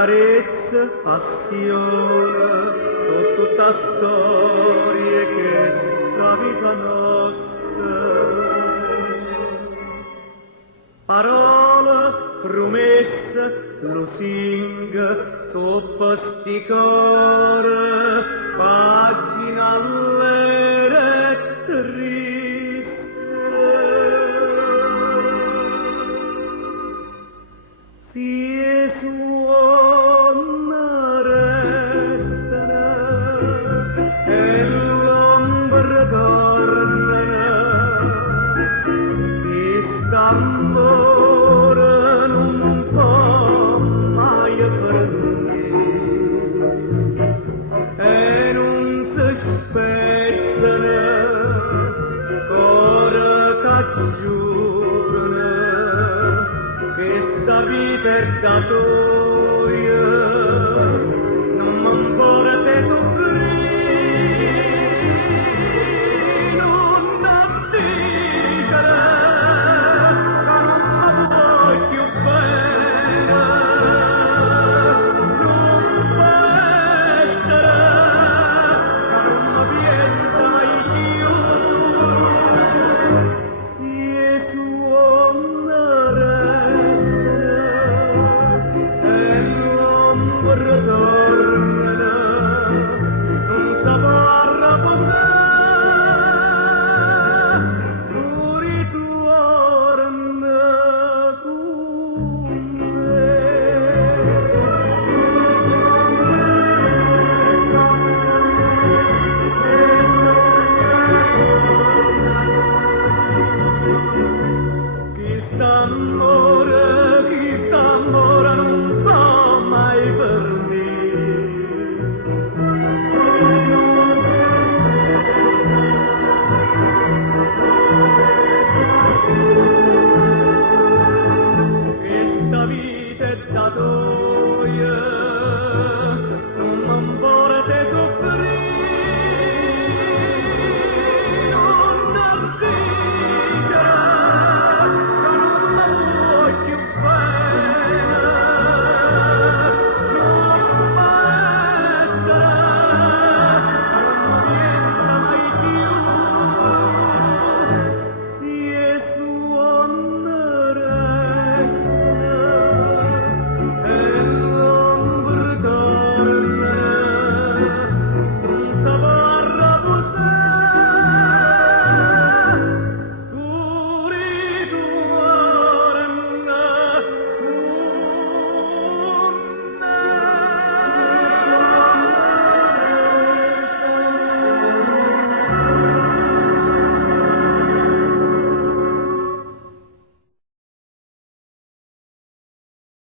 carezza, passione, sono tutta storie che sta vita nostra. Parole, promesse, lusinghe, soppasticore, pagina all'ere triste. Si è suona restare e l'ombra torna, e st'amore non può mai perdere e non si spezzano ora cacciugano che sta vita è da toia non m'importa soffrire non nascere che non mi vuoi più bene non può essere che non mi viene mai più si è suona restare e l'ombra torna non saprà posare ritorna con me. Chi sta